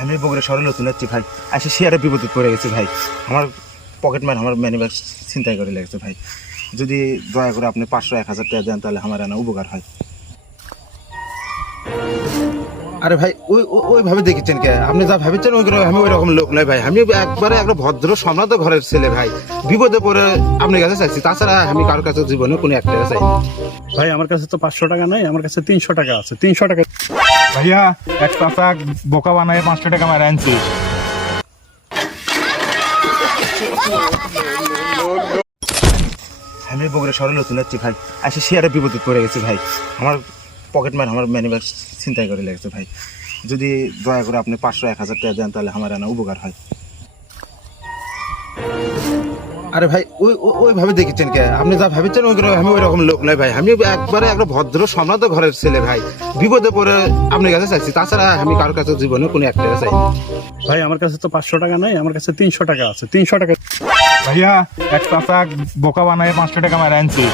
আমি বগুড়া শহরে নতুন যাচ্ছি ভাই, আসে শেয়ারে বিপদে পড়ে গেছে ভাই। আমার পকেট মার আমার মানি ব্যাগ চিন্তাই করে লেগেছে ভাই। যদি দয়া করে আপনি 500-1000 টাকা দেন তাহলে আমার এনে উপকার হয়। আরে ভাই ওইভাবে দেখেছেন কে? আপনি যা ভেবেছেন আমি ওই রকম লোক নয় ভাই। আমি একবারে একটা ভদ্র সম্রাট ঘরের ছেলে ভাই। বিপদে পড়ে আপনার কাছে চাইছি, তাছাড়া আমি কারোর কাছে জীবনে কোনো একটা চাই ভাই। আমার কাছে তো 500 টাকা নাই, আমার কাছে 300 টাকা আছে। 300 টাকা ভাইয়া এক চাচা বোকা বানায় 500 টাকা মারা আনছি। আমি বগুড়া শহরে নতুন যাচ্ছি ভাই, আসে শেয়ারে বিপদে পড়ে গেছে ভাই। আমার পকেট মার আমার মানি ব্যাগ চিন্তাই করে লেগেছে ভাই। যদি দয়া করে আপনি 500-1000 টাকা দেন তাহলে আমার এনে উপকার হয়। আরে ভাই ওইভাবে দেখেছেন কে? আপনি যা ভেবেছেন আমি ওই রকম লোক নয় ভাই। আমি একবারে একটা ভদ্র সম্রাট ঘরের ছেলে ভাই। বিপদে পড়ে আপনার কাছে চাইছি, তাছাড়া আমি কারোর কাছে জীবনে কোনো একটা চাই। ভাই, আমার কাছে তো 500 টাকা নাই, আমার কাছে 300 টাকা আছে। 300 টাকা ভাইয়া এক চাচা বোকা বানায় 500 টাকা মারা আনছি।